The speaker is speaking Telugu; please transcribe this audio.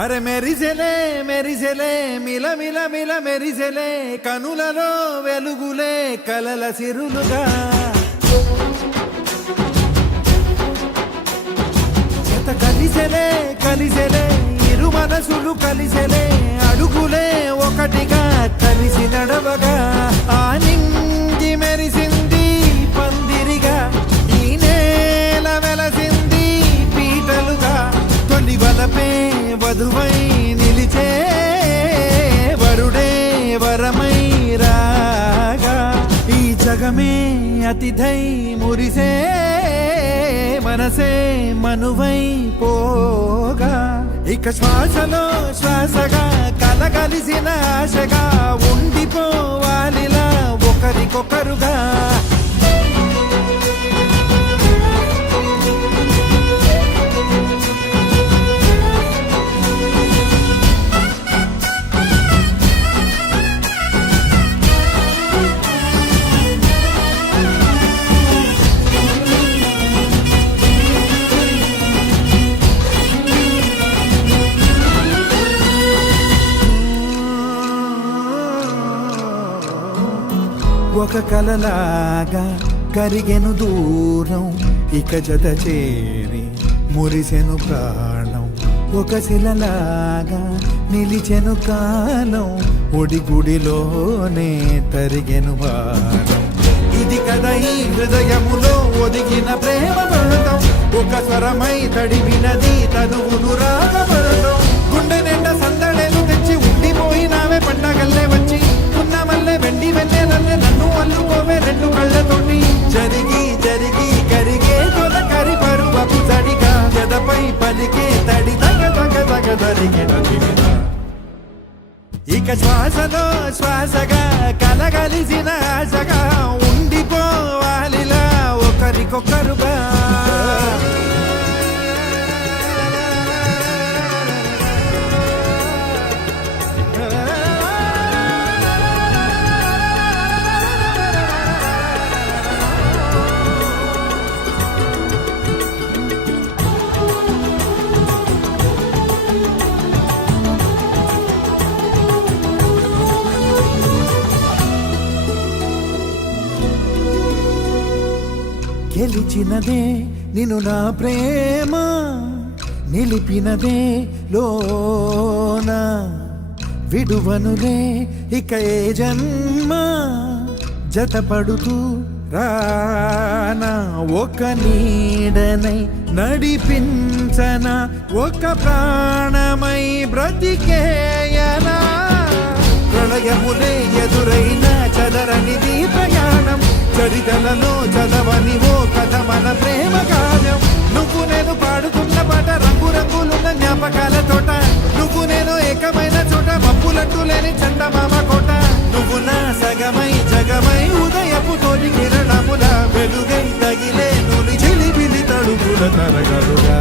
అరే మెరిసెలే మెరిసెలే మిల మిల మిల మెరిసెలే కనులలో వెలుగులే కలల సిరులుగా జత కలిసెలే కలిసెలే ఇరు మనసులు కలిసెలే అడుగులే ఒకటిగా కలిసి నడవగా ఆ నింగి మెరిసింది పందిరిగా ఈ నేల వెలసింది పీటలుగా తొలి వలపే వధువై నిలిచే వరుడే వరమై రాగా ఈ జగమే అతిథై మురిసే మనసే మనువై పోగా ఇక శ్వాసలో శ్వాసగా కలగలిసిన ఆశగా ఉండిపోవాలిలా ఒకరికొకరుగా ఒక కలలాగా కరిగెను దూరం ఇక జత చేరి మురిసెను ప్రాణం ఒక శిలలాగా నిలిచెను కాలం ఒడిగుడిలోనే తరిగెను భారం ఇది కదా ఈ హృదయములో ఒదిగిన ప్రేమ పడటం ఒక స్వరమై తడివినది తనువును రాగపడటం గుండె నిండా సందడేలు తెచ్చి ఉండిపోయినావే పండగల్లే వచ్చి ఉన్నమల్లే వెండి వెన్నెలల్లే నన్ను అల్లుకోవే రెండు కళ్ళతోటి జరిగి జరిగి కరిగే తొలకరి పరువపు తడిగా ఎదపై పలికే తడి తగ తగ తగ తరిగిన ఇక శ్వాసలో శ్వాసగా కలగలిసిన ఆశగా ఉండిపోవాలిలా ఒకరికొకరుగా గెలిచినదే నిన్ను నా ప్రేమ నిలిపినదే లోన విడువనులే ఇక ఏ జన్మ జతపడుతూ రానా ఒక నీడనై నడిపించనా ఒక ప్రాణమై బ్రతికేయనా ప్రళయములే ఎదురైన చదరనిది ప్రయాణం చరితలలో చదవని ఓ కథ మన ప్రేమ కావ్యం నువ్వు నేను పాడుతున్న పాట రంగు రంగులున్న జ్ఞాపకాల తోట నువ్వు నేను ఏకమైన చోట మప్పులట్టు లేని చందమామ కోట నువ్వు నా సగమై జగమై ఉదయపు తోటి కిరణముల వెలుగై తగిలే నులి చిలిబిలి తడుగుల తరగలుగా